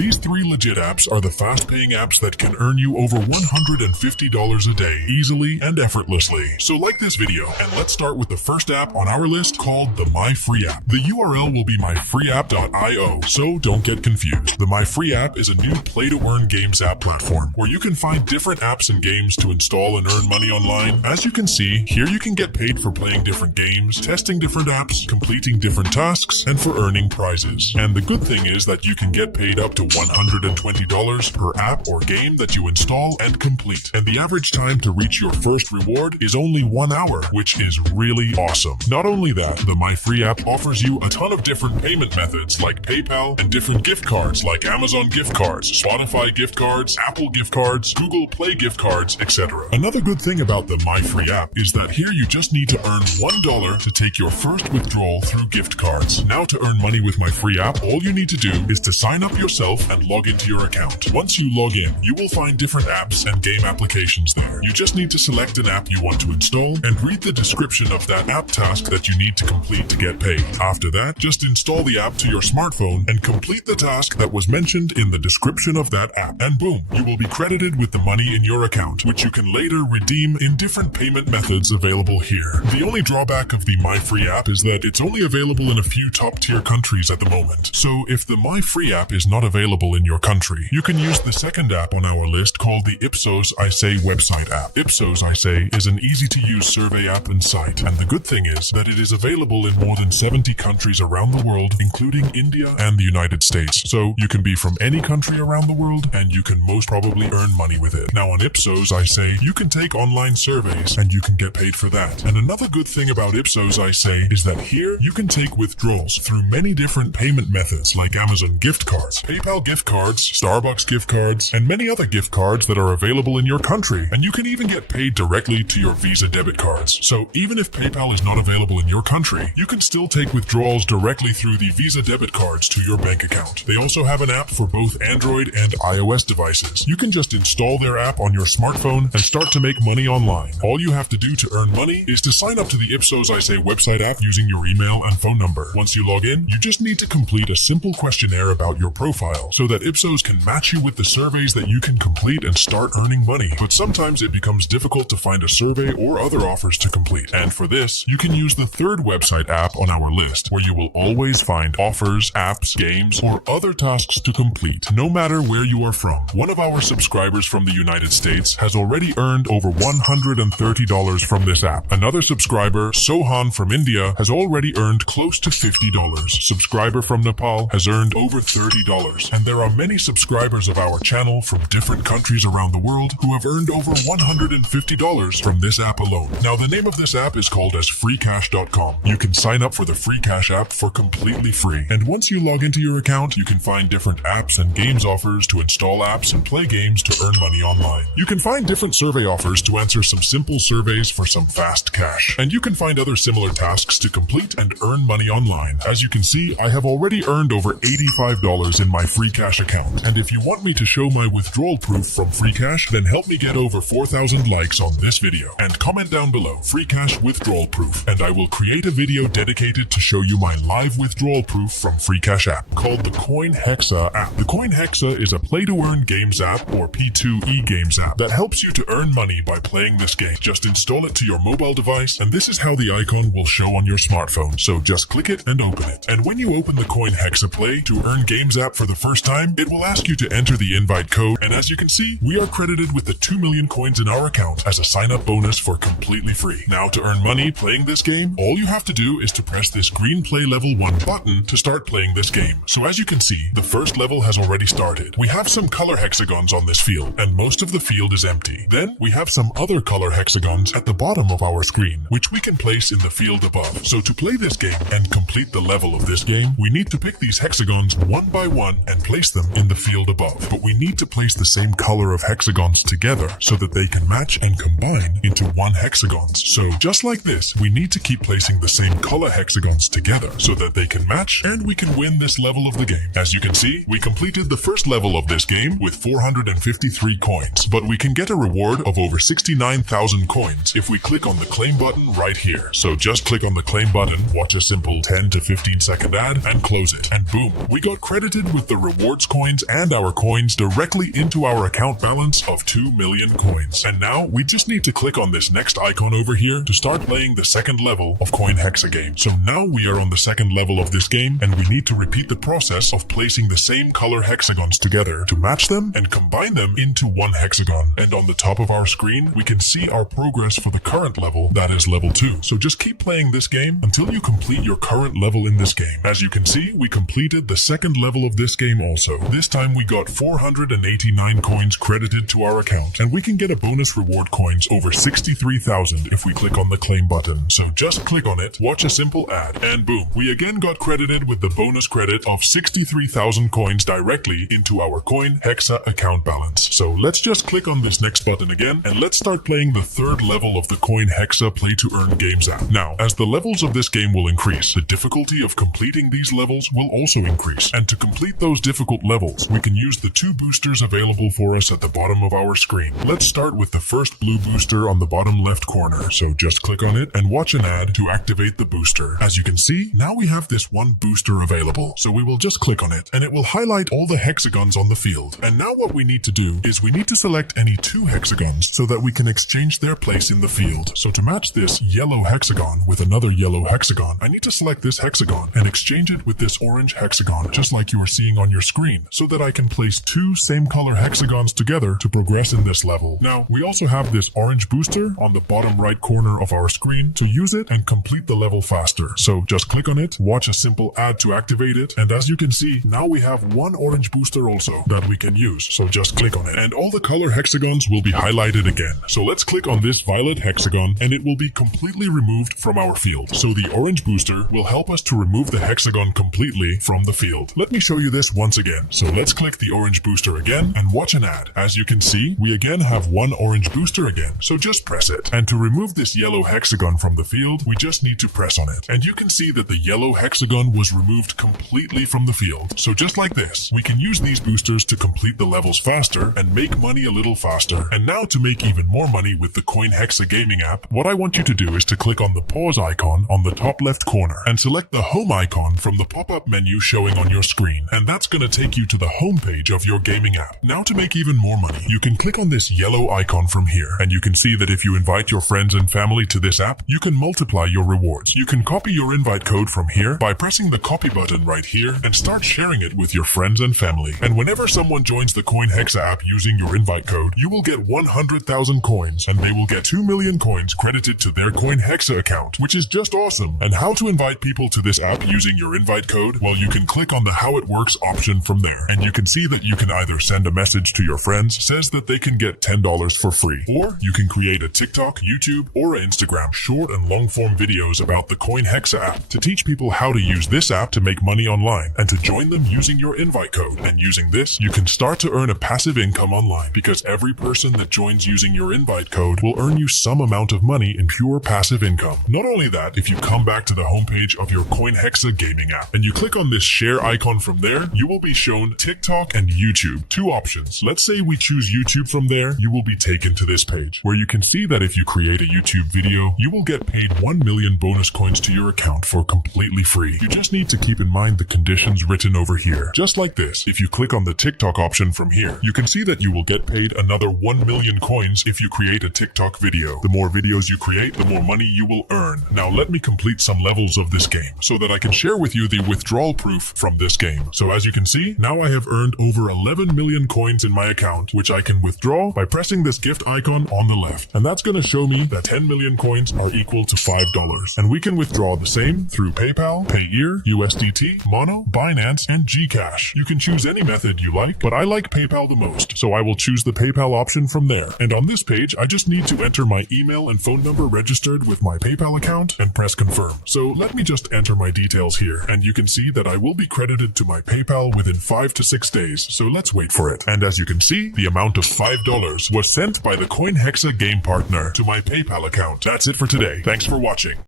These three legit apps are the fast-paying apps that can earn you over $150 a day easily and effortlessly. So like this video, and let's start with the first app on our list called the MyFree app. The URL will be myfreeapp.io, so don't get confused. The MyFree app is a new play-to-earn games app platform where you can find different apps and games to install and earn money online. As you can see, here you can get paid for playing different games, testing different apps, completing different tasks, and for earning prizes. And the good thing is that you can get paid up to $120 per app or game that you install and complete. And the average time to reach your first reward is only 1 hour, which is really awesome. Not only that, the MyFree app offers you a ton of different payment methods like PayPal and different gift cards like Amazon gift cards, Spotify gift cards, Apple gift cards, Google Play gift cards, etc. Another good thing about the MyFree app is that here you just need to earn $1 to take your first withdrawal through gift cards. Now to earn money with MyFree app, all you need to do is to sign up yourself and log into your account. Once you log in, you will find different apps and game applications there. You just need to select an app you want to install and read the description of that app task that you need to complete to get paid. After that, just install the app to your smartphone and complete the task that was mentioned in the description of that app. And boom, you will be credited with the money in your account, which you can later redeem in different payment methods available here. The only drawback of the MyFree app is that it's only available in a few top-tier countries at the moment. So if the MyFree app is not available in your country, you can use the second app on our list called the Ipsos ISAE website app. Ipsos ISAE is an easy-to-use survey app and site, and the good thing is that it is available in more than 70 countries around the world, including India and the United States. So you can be from any country around the world, and you can most probably earn money with it. Now on Ipsos ISAE, you can take online surveys, and you can get paid for that. And another good thing about Ipsos ISAE is that here you can take withdrawals through many different payment methods like Amazon gift cards, PayPal gift cards, Starbucks gift cards, and many other gift cards that are available in your country. And you can even get paid directly to your Visa debit cards. So even if PayPal is not available in your country, you can still take withdrawals directly through the Visa debit cards to your bank account. They also have an app for both Android and iOS devices. You can just install their app on your smartphone and start to make money online. All you have to do to earn money is to sign up to the Ipsos ISAE website app using your email and phone number. Once you log in, you just need to complete a simple questionnaire about your profile so that Ipsos can match you with the surveys that you can complete and start earning money. But sometimes it becomes difficult to find a survey or other offers to complete. And for this, you can use the third website app on our list, where you will always find offers, apps, games, or other tasks to complete, no matter where you are from. One of our subscribers from the United States has already earned over $130 from this app. Another subscriber, Sohan from India, has already earned close to $50. Subscriber from Nepal has earned over $30. And there are many subscribers of our channel from different countries around the world who have earned over $150 from this app alone. Now the name of this app is called as freecash.com. You can sign up for the Freecash app for completely free. And once you log into your account, you can find different apps and games offers to install apps and play games to earn money online. You can find different survey offers to answer some simple surveys for some fast cash. And you can find other similar tasks to complete and earn money online. As you can see, I have already earned over $85 in my Freecash account. And if you want me to show my withdrawal proof from Freecash, then help me get over 4,000 likes on this video. And comment down below, Freecash withdrawal proof, and I will create a video dedicated to show you my live withdrawal proof from Freecash app called the CoinHexa app. The CoinHexa is a play-to-earn games app or P2E games app that helps you to earn money by playing this game. Just install it to your mobile device, and this is how the icon will show on your smartphone. So just click it and open it. And when you open the CoinHexa Play to earn games app for the first time, it will ask you to enter the invite code. And as you can see, we are credited with the 2 million coins in our account as a sign-up bonus for completely free. Now to earn money playing this game, all you have to do is to press this green Play Level 1 button to start playing this game. So as you can see, the first level has already started. We have some color hexagons on this field, and most of the field is empty. Then we have some other color hexagons at the bottom of our screen, which we can place in the field above. So to play this game and complete the level of this game, we need to pick these hexagons one by one and place them in the field above. But we need to place the same color color of hexagons together so that they can match and combine into one hexagon. So just like this, we need to keep placing the same color hexagons together so that they can match and we can win this level of the game. As you can see, we completed the first level of this game with 453 coins, but we can get a reward of over 69,000 coins if we click on the claim button right here. So just click on the claim button, watch a simple 10 to 15 second ad and close it. And boom, we got credited with the rewards coins and our coins directly into our account balance of 2 million coins. And now we just need to click on this next icon over here to start playing the second level of Coin Hexa game. So now we are on the second level of this game and we need to repeat the process of placing the same color hexagons together to match them and combine them into one hexagon. And on the top of our screen, we can see our progress for the current level, that is level 2. So just keep playing this game until you complete your current level in this game. As you can see, we completed the second level of this game also. This time we got 489 coins credited to our account, and we can get a bonus reward coins over 63,000 if we click on the claim button. So just click on it, watch a simple ad, and boom, we again got credited with the bonus credit of 63,000 coins directly into our Coin Hexa account balance. So let's just click on this next button again, and let's start playing the third level of the Coin Hexa Play to Earn Games app. Now, as the levels of this game will increase, the difficulty of completing these levels will also increase. And to complete those difficult levels, we can use the 2 boosters available for us at the bottom of our screen. Let's start with the first blue booster on the bottom left corner. So just click on it and watch an ad to activate the booster. As you can see, now we have this one booster available. So we will just click on it and it will highlight all the hexagons on the field. And now what we need to do is we need to select any 2 hexagons so that we can exchange their place in the field. So to match this yellow hexagon with another yellow hexagon, I need to select this hexagon and exchange it with this orange hexagon, just like you are seeing on your screen, so that I can place 2 same color hexagons together to progress in this level. Now, we also have this orange booster on the bottom right corner of our screen to use it and complete the level faster. So just click on it, watch a simple ad to activate it, and as you can see, now we have one orange booster also that we can use. So just click on it, and all the color hexagons will be highlighted again. So let's click on this violet hexagon, and it will be completely removed from our field. So the orange booster will help us to remove the hexagon completely from the field. Let me show you this once again. So let's click the orange booster again and watch an ad. As you can see, we again have one orange booster again. So just press it. And to remove this yellow hexagon from the field, we just need to press on it. And you can see that the yellow hexagon was removed completely from the field. So just like this, we can use these boosters to complete the levels faster and make money a little faster. And now to make even more money with the Coin Hexa gaming app, what I want you to do is to click on the pause icon on the top left corner and select the home icon from the pop-up menu showing on your screen. And that's going to take you to the home page of your gaming app. Now to make even more money, you can click on this yellow icon from here, and you can see that if you invite your friends and family to this app, you can multiply your rewards. You can copy your invite code from here by pressing the copy button right here and start sharing it with your friends and family. And whenever someone joins the Coin Hexa app using your invite code, you will get 100,000 coins, and they will get 2 million coins credited to their Coin Hexa account, which is just awesome. And how to invite people to this app using your invite code? Well, you can click on the How It Works option from there, and you can see that you can either send a message to your friends says that they can get $10 for free, or you can create a TikTok, YouTube, or Instagram short and long form videos about the Coin Hexa app to teach people how to use this app to make money online and to join them using your invite code. And using this, you can start to earn a passive income online, because every person that joins using your invite code will earn you some amount of money in pure passive income. Not only that, if you come back to the homepage of your Coin Hexa gaming app and you click on this share icon from there, you will be shown TikTok and YouTube, 2 options. Let's say we choose YouTube from there, you will be taken to this page where you can see that if you create a YouTube video, you will get paid 1 million bonus coins to your account for completely free. You just need to keep in mind the conditions written over here. Just like this, if you click on the TikTok option from here, you can see that you will get paid another 1 million coins if you create a TikTok video. The more videos you create, the more money you will earn. Now let me complete some levels of this game so that I can share with you the withdrawal proof from this game. So as you can see, now I have earned over 11 million coins in my account, which I can withdraw by pressing this gift icon on the left. And that's going to show me that 10 million coins are equal to $5. And we can withdraw the same through PayPal, Payeer, USDT, Mono, Binance, and Gcash. You can choose any method you like, but I like PayPal the most, so I will choose the PayPal option from there. And on this page, I just need to enter my email and phone number registered with my PayPal account and press confirm. So let me just enter my details here, and you can see that I will be credited to my PayPal within 5 to 6 days. So let's wait for it. And as you can see, the amount of $5 was sent by the CoinHexa game partner to my PayPal account. That's it for today. Thanks for watching.